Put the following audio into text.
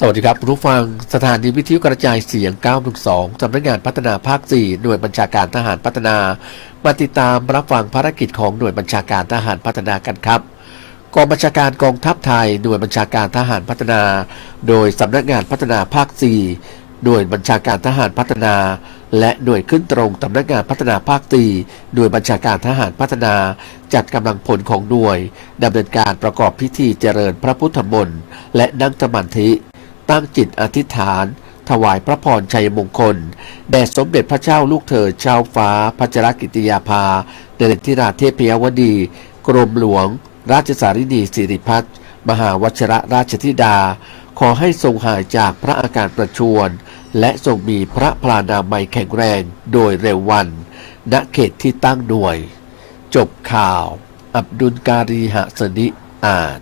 สวัสดีครับผู้ฟังสถานีวิทยุกระจายเสียง 912 สำนักงานพัฒนาภาค 4 หน่วยบัญชาการทหารพัฒนา มาติดตามรับฟังภารกิจของหน่วยบัญชาการทหารพัฒนากันครับกองบัญชาการกองทัพไทย หน่วยบัญชาการทหารพัฒนา โดยสำนักงานพัฒนาภาค 4 หน่วยบัญชาการทหารพัฒนา และหน่วยขึ้นตรงสำนักงานพัฒนาภาค 4 หน่วยบัญชาการทหารพัฒนา จัดกำลังพลของหน่วยดำเนินการประกอบพิธีเจริญพระพุทธมนต์และนั่งสมาธิ ตั้งจิตอธิษฐาน ถวายพระพรชัยมงคล แด่สมเด็จพระเจ้าลูกเธอเจ้าฟ้าพัชรกิติยาภาเดชธิราเทพยวดี กรมหลวง ราชสารินีสิริพัฒน์มหาวชรราชธิดา ขอให้ทรงหายจากพระอาการประชวรและทรงมีพระพลานามัยแข็งแรงโดยเร็ววัน ณเขตที่ตั้งหน่วย จบข่าว อับดุลการีหะสนิอ่าน